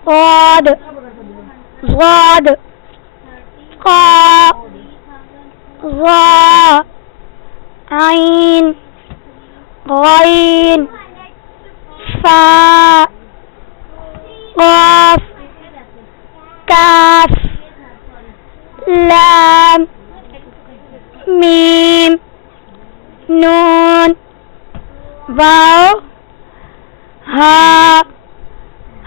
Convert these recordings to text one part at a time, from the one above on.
صاد, ضاد, قا, ظا, عين, غين, فا, قاف, كاف, لام, ميم, نون, واو, ها,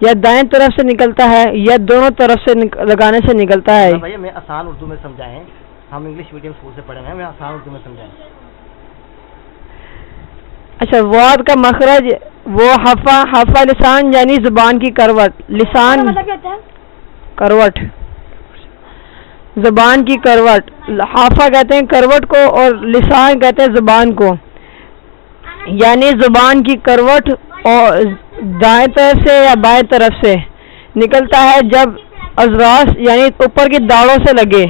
یا دائیں طرف سے نکلتا ہے یا دونوں طرف سے لگانے سے نکلتا ہے؟ بھائی میں آسان اردو میں سمجھائیں، ہم انگلش میڈیم اسکول سے پڑھے ہیں، میں آسان اردو میں سمجھائیں۔ اچھا، واد کا مخرج وہ حفا لسان یعنی زبان کی کروٹ، لسان کروٹ، زبان کی کروٹ، حافہ کہتے ہیں کروٹ کو اور لسان کہتے ہیں زبان کو، یعنی زبان کی کروٹ اور دائیں طرف سے یا بائیں طرف سے نکلتا ہے جب اذراس یعنی اوپر کی داڑوں سے لگے،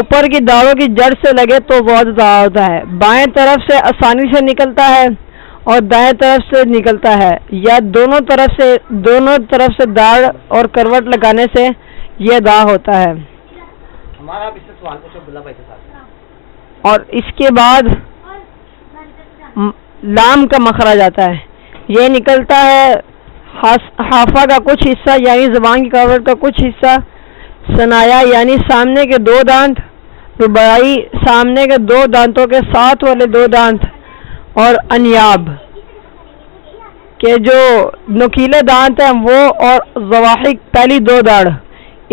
اوپر کی داڑوں کی جڑ سے لگے تو بہت زیادہ ہوتا ہے۔ بائیں طرف سے آسانی سے نکلتا ہے اور دائیں طرف سے نکلتا ہے یا دونوں طرف سے داڑ اور کروٹ لگانے سے یہ ادا ہوتا ہے۔ ہمارا آپ اس سے سوال پوچھو عبداللہ بھائی کے ساتھ۔ اور اس کے بعد لام کا مخرج آتا ہے، یہ نکلتا ہے حافہ کا کچھ حصہ یعنی زبان کی کروٹ کا کچھ حصہ، ثنایا یعنی سامنے کے دو دانت، رباعی سامنے کے دو دانتوں کے ساتھ والے دو دانت، اور انیاب کے جو نکیلے دانت ہیں وہ، اور ضواحک پہلی دو داڑ،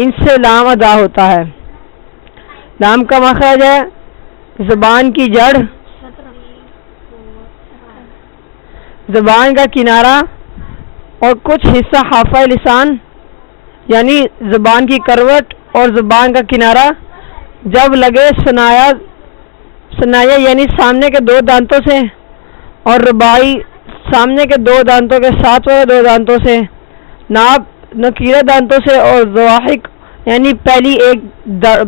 ان سے لام ادا ہوتا ہے۔ لام کا مخرج ہے زبان کی جڑ، زبان کا کنارہ اور کچھ حصہ حافہ لسان یعنی زبان کی کروٹ اور زبان کا کنارہ جب لگے ثنایا یعنی سامنے کے دو دانتوں سے، اور رباعی سامنے کے دو دانتوں کے ساتھ والے دو دانتوں سے، ناب نکیلے دانتوں سے، اور ضواحک یعنی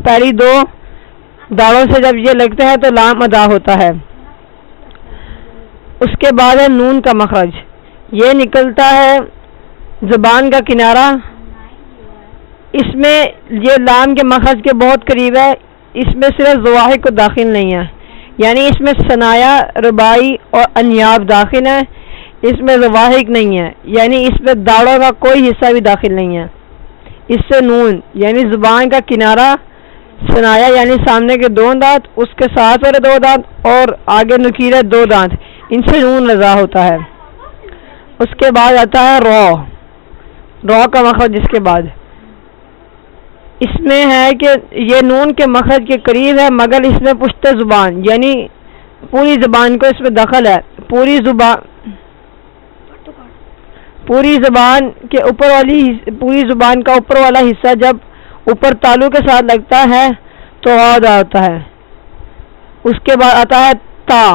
پہلی دو داڑوں سے جب یہ لگتے ہیں تو لام ادا ہوتا ہے۔ اس کے بعد ہے نون کا مخرج، یہ نکلتا ہے زبان کا کنارہ، اس میں یہ لام کے مخرج کے بہت قریب ہے، اس میں صرف ضواحک کو داخل نہیں ہے، یعنی اس میں ثنایا، رباعی اور انیاب داخل ہیں، اس میں ضواحک نہیں ہے، یعنی اس میں داڑوں کا کوئی حصہ بھی داخل نہیں ہے۔ اس سے نون یعنی زبان کا کنارہ، ثنایا یعنی سامنے کے دو دانت، اس کے ساتھ والے دو دانت اور آگے نکیلے دو دانت، ان سے نون لگا ہوتا ہے۔ اس کے بعد آتا ہے رو کا مخرج، اس کے بعد اس میں ہے کہ یہ نون کے مخرج کے قریب ہے مگر اس میں پشت زبان یعنی پوری زبان کو اس میں دخل ہے، پوری زبان کے پوری زبان کا اوپر والا حصہ جب اوپر تالو کے ساتھ لگتا ہے تو ادا ہوتا ہے۔ اس کے بعد آتا ہے تا،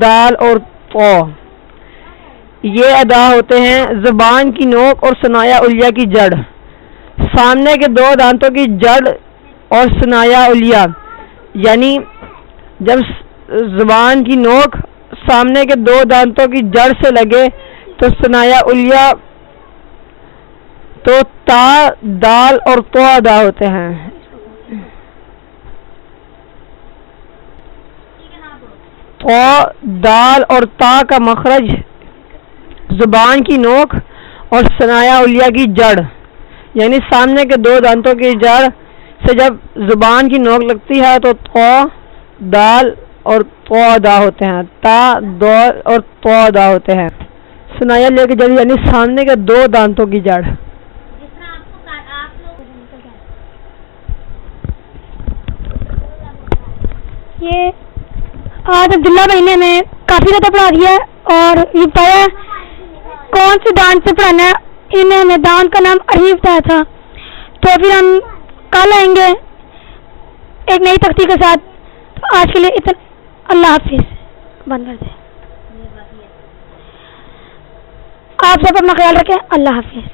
دال اور تو، یہ ادا ہوتے ہیں زبان کی نوک اور ثنایا علیہ کی جڑ، سامنے کے دو دانتوں کی جڑ اور ثنایا علیہ، یعنی جب زبان کی نوک سامنے کے دو دانتوں کی جڑ سے لگے تو ثنایا علیہ، تو تا، دال اور تو ادا ہوتے ہیں۔ تو، دال اور تا کا مخرج زبان کی نوک اور ثنایا علیہ کی جڑ، یعنی سامنے کے دو دانتوں کی جڑ سے جب زبان کی نوک لگتی ہے تو دال اور تو ادا ہوتے ہیں، تا، دال اور تو ادا ہوتے ہیں۔ ثنایا علیہ کی جڑ یعنی سامنے کے دو دانتوں کی جڑ۔ یہ آج عبداللہ بھائی نے ہمیں کافی زیادہ پڑھا دیا ہے اور یہ پڑھا کون سے دانت سے پڑھانا ہے، انہیں ہمیں دانت کا نام عریف بتایا تھا، تو پھر ہم کل آئیں گے ایک نئی تختی کے ساتھ۔ تو آج کے لیے اتنا، اللہ حافظ، بند کر دیں۔ آپ سب اپنا خیال رکھیں، اللہ حافظ۔